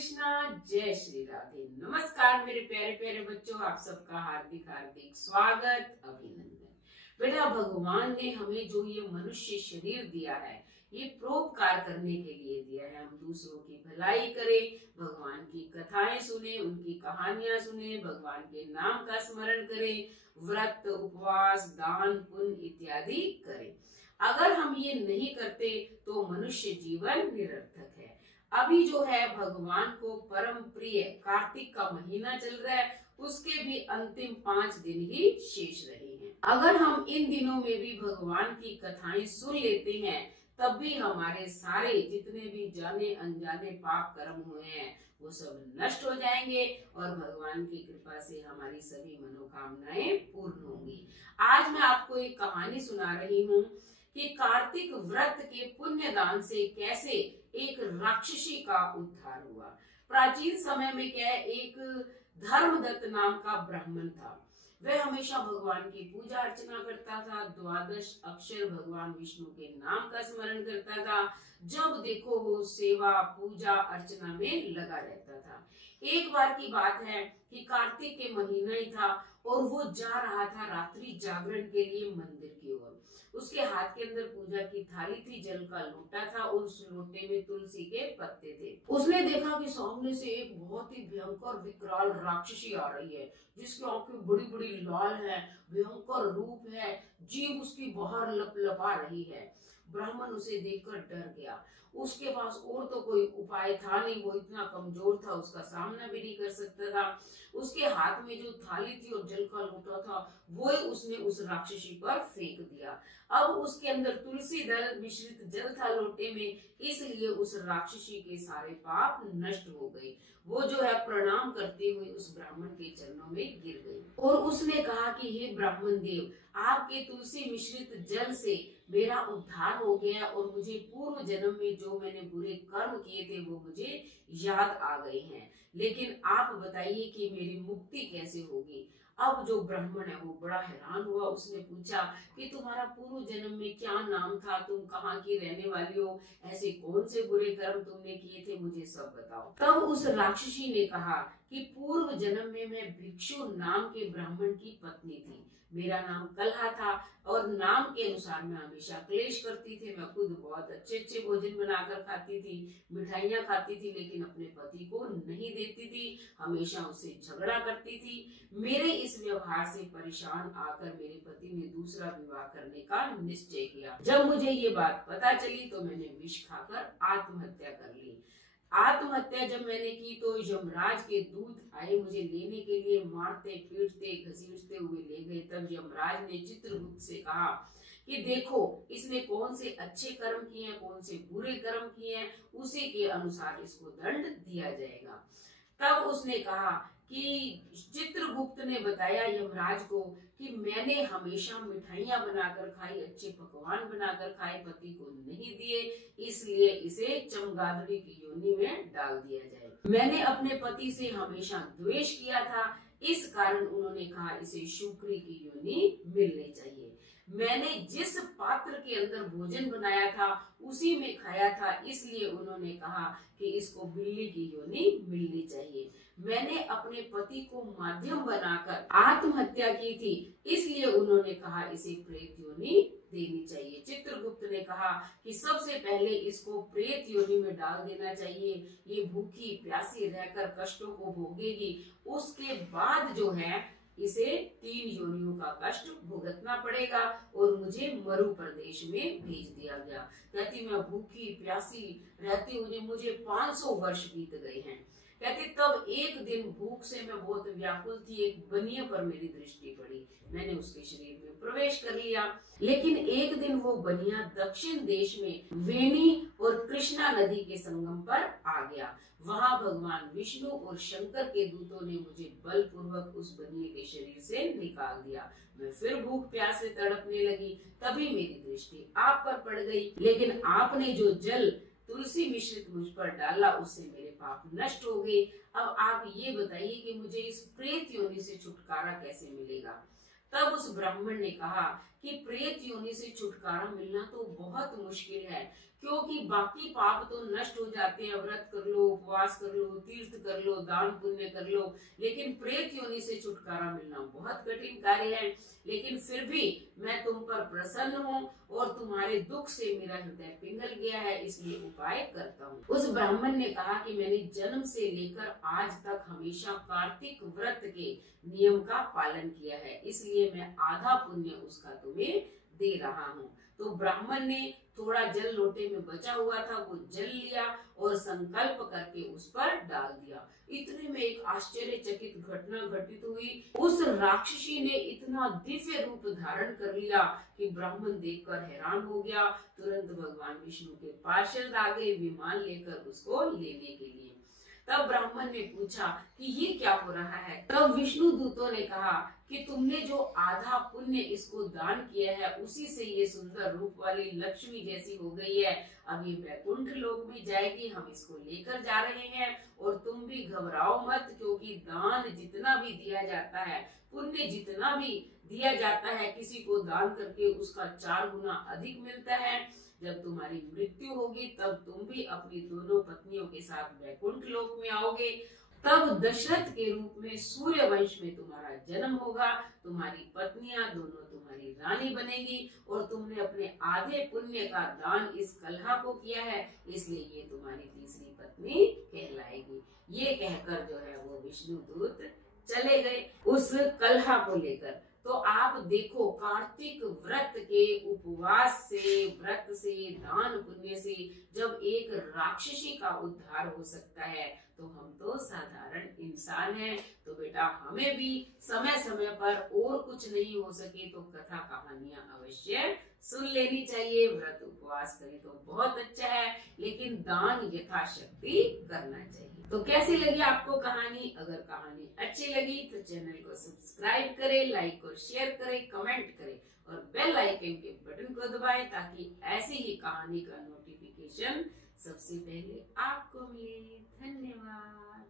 कृष्णा, जय श्री राधे। नमस्कार मेरे प्यारे प्यारे बच्चों, आप सबका हार्दिक हार्दिक स्वागत, अभिनंदन। बेटा, भगवान ने हमें जो ये मनुष्य शरीर दिया है, ये परोपकार करने के लिए दिया है। हम दूसरों की भलाई करें, भगवान की कथाएं सुने, उनकी कहानियां सुने, भगवान के नाम का स्मरण करें, व्रत उपवास दान पुण्य इत्यादि करें। अगर हम ये नहीं करते तो मनुष्य जीवन निरर्थक है। अभी जो है भगवान को परम प्रिय कार्तिक का महीना चल रहा है, उसके भी अंतिम 5 दिन ही शेष रहे हैं। अगर हम इन दिनों में भी भगवान की कथाएं सुन लेते हैं, तब भी हमारे सारे जितने भी जाने अनजाने पाप कर्म हुए हैं वो सब नष्ट हो जाएंगे और भगवान की कृपा से हमारी सभी मनोकामनाएं पूर्ण होंगी। आज मैं आपको एक कहानी सुना रही हूँ कि कार्तिक व्रत के पुण्य दान से कैसे एक राक्षसी का उद्धार हुआ। प्राचीन समय में क्या है, एक धर्मदत्त नाम का ब्राह्मण था। वह हमेशा भगवान की पूजा अर्चना करता था, 12 अक्षर भगवान विष्णु के नाम का स्मरण करता था। जब देखो वो सेवा पूजा अर्चना में लगा रहता था। एक बार की बात है कि कार्तिक के महीना ही था और वो जा रहा था रात्रि जागरण के लिए मंदिर की ओर। उसके हाथ के अंदर पूजा की थाली थी, जल का लोटा था और उस लोटे में तुलसी के पत्ते थे। उसने देखा कि सामने से एक बहुत ही भयंकर विकराल राक्षसी आ रही है, जिसकी आंखें बड़ी बड़ी लाल है, भयंकर रूप है, जीभ उसकी बाहर लपलपा रही है। ब्राह्मण उसे देखकर डर गया। उसके पास और तो कोई उपाय था नहीं, वो इतना कमजोर था, उसका सामना भी नहीं कर सकता था। उसके हाथ में जो थाली थी और जल का लोटा था, वो उसने उस राक्षसी पर फेंक दिया। अब उसके अंदर तुलसी दल मिश्रित जल था लोटे में, इसलिए उस राक्षसी के सारे पाप नष्ट हो गए। वो जो है प्रणाम करते हुए उस ब्राह्मण के चरणों में गिर गई और उसने कहा कि हे ब्राह्मण देव, आपके तुलसी मिश्रित जल से मेरा उद्धार हो गया और मुझे पूर्व जन्म में जो मैंने बुरे कर्म किए थे वो मुझे याद आ गए हैं, लेकिन आप बताइए कि मेरी मुक्ति कैसे होगी। अब जो ब्राह्मण है वो बड़ा हैरान हुआ। उसने पूछा कि तुम्हारा पूर्व जन्म में क्या नाम था, तुम कहाँ की रहने वाली हो, ऐसे कौन से बुरे कर्म तुमने किए थे, मुझे सब बताओ। तब उस राक्षसी ने कहा कि पूर्व जन्म में मैं भिक्षु नाम के ब्राह्मण की पत्नी थी। मेरा नाम कलहा था और नाम के अनुसार मैं हमेशा क्लेश करती थी। मैं खुद बहुत अच्छे अच्छे भोजन बनाकर खाती थी, मिठाइयाँ खाती थी, लेकिन अपने पति को नहीं देती थी, हमेशा उससे झगड़ा करती थी। मेरे इस व्यवहार से परेशान आकर मेरे पति ने दूसरा विवाह करने का निश्चय किया। जब मुझे ये बात पता चली तो मैंने विष खाकर आत्महत्या कर ली। आत्महत्या जब मैंने की तो यमराज के दूत आए मुझे लेने के लिए, मारते पीटते घसीटते हुए ले गए। तब यमराज ने चित्रगुप्त से कहा कि देखो इसने कौन से अच्छे कर्म किए हैं, कौन से बुरे कर्म किए हैं, उसी के अनुसार इसको दंड दिया जाएगा। तब उसने कहा कि चित्रगुप्त ने बताया यमराज को कि मैंने हमेशा मिठाइयां बनाकर खाई, अच्छे पकवान बनाकर खाए, पति को नहीं दिए, इसलिए इसे चमगादड़ी की योनि में डाल दिया जाए। मैंने अपने पति से हमेशा द्वेष किया था, इस कारण उन्होंने कहा इसे शुक्री की योनि मिलनी चाहिए। मैंने जिस पात्र के अंदर भोजन बनाया था उसी में खाया था, इसलिए उन्होंने कहा कि इसको बिल्ली की योनि मिलनी चाहिए। मैंने अपने पति को माध्यम बनाकर आत्महत्या की थी, इसलिए उन्होंने कहा इसे प्रेत योनि देनी चाहिए। चित्रगुप्त ने कहा कि सबसे पहले इसको प्रेत योनि में डाल देना चाहिए, ये भूखी प्यासी रहकर कष्टों को भोगेगी, उसके बाद जो है इसे 3 योनियों का कष्ट भुगतना पड़ेगा और मुझे मरु प्रदेश में भेज दिया गया। कहती मैं भूखी प्यासी रहती हुए मुझे 500 वर्ष बीत गए हैं। कहती तब एक दिन भूख से मैं बहुत व्याकुल थी, एक बनिया पर मेरी दृष्टि पड़ी, मैंने उसके शरीर में प्रवेश कर लिया। लेकिन एक दिन वो बनिया दक्षिण देश में वेणी और कृष्णा नदी के संगम पर आ गया। वहां भगवान विष्णु और शंकर के दूतों ने मुझे बलपूर्वक उस बनिए के शरीर से निकाल दिया। मैं फिर भूख प्यास से तड़पने लगी, तभी मेरी दृष्टि आप पर पड़ गई, लेकिन आपने जो जल तुलसी मिश्रित मुझ पर डाला उससे मेरे पाप नष्ट हो गए। अब आप ये बताइए कि मुझे इस प्रेत योनि से छुटकारा कैसे मिलेगा। तब उस ब्राह्मण ने कहा कि प्रेत योनि से छुटकारा मिलना तो बहुत मुश्किल है, क्योंकि बाकी पाप तो नष्ट हो जाते हैं। व्रत कर लो, उपवास कर लो, तीर्थ कर लो, दान पुण्य कर लो, लेकिन प्रेत योनि से छुटकारा मिलना बहुत कठिन कार्य है। लेकिन फिर भी मैं तुम पर प्रसन्न हूँ और तुम्हारे दुख से मेरा हृदय पिघल गया है, इसलिए उपाय करता हूँ। उस ब्राह्मण ने कहा कि मैंने जन्म से लेकर आज तक हमेशा कार्तिक व्रत के नियम का पालन किया है, इसलिए मैं आधा पुण्य उसका तुम्हें दे रहा हूँ। तो ब्राह्मण ने थोड़ा जल लोटे में बचा हुआ था, वो जल लिया और संकल्प करके उस पर डाल दिया। इतने में एक आश्चर्यचकित घटना घटित हुई। उस राक्षसी ने इतना दिव्य रूप धारण कर लिया कि ब्राह्मण देखकर हैरान हो गया। तुरंत भगवान विष्णु के पार्षद आ गए विमान लेकर उसको लेने के लिए। तब ब्राह्मण ने पूछा कि ये क्या हो रहा है। तब विष्णु दूतों ने कहा कि तुमने जो आधा पुण्य इसको दान किया है, उसी से ये सुंदर रूप वाली लक्ष्मी जैसी हो गई है। अब ये वैकुंठ लोक में जाएगी, हम इसको लेकर जा रहे हैं। और तुम भी घबराओ मत, क्योंकि दान जितना भी दिया जाता है, पुण्य जितना भी दिया जाता है, किसी को दान करके उसका 4 गुना अधिक मिलता है। जब तुम्हारी मृत्यु होगी तब तुम भी अपनी दोनों पत्नियों के साथ वैकुंठ लोक में आओगे। तब दशरथ के रूप में सूर्य वंश में तुम्हारा जन्म होगा। तुम्हारी पत्नियां दोनों तुम्हारी रानी बनेगी और तुमने अपने आधे पुण्य का दान इस कलहा को किया है, इसलिए ये तुम्हारी तीसरी पत्नी कहलाएगी। ये कहकर जो है वो विष्णु दूत चले गए उस कलहा को लेकर। तो आप देखो, कार्तिक व्रत के उपवास से, व्रत से, दान पुण्य से जब एक राक्षसी का उद्धार हो सकता है, तो हम तो साधारण इंसान हैं। तो बेटा हमें भी समय समय पर और कुछ नहीं हो सके तो कथा कहानियां अवश्य सुन लेनी चाहिए। व्रत उपवास करें तो बहुत अच्छा है, लेकिन दान यथाशक्ति करना चाहिए। तो कैसी लगी आपको कहानी? अगर कहानी अच्छी लगी तो चैनल को सब्सक्राइब करें, लाइक और शेयर करें, कमेंट करें और बेल आइकन के बटन को दबाएं, ताकि ऐसी ही कहानी का नोटिफिकेशन सबसे पहले आपको मिले। धन्यवाद।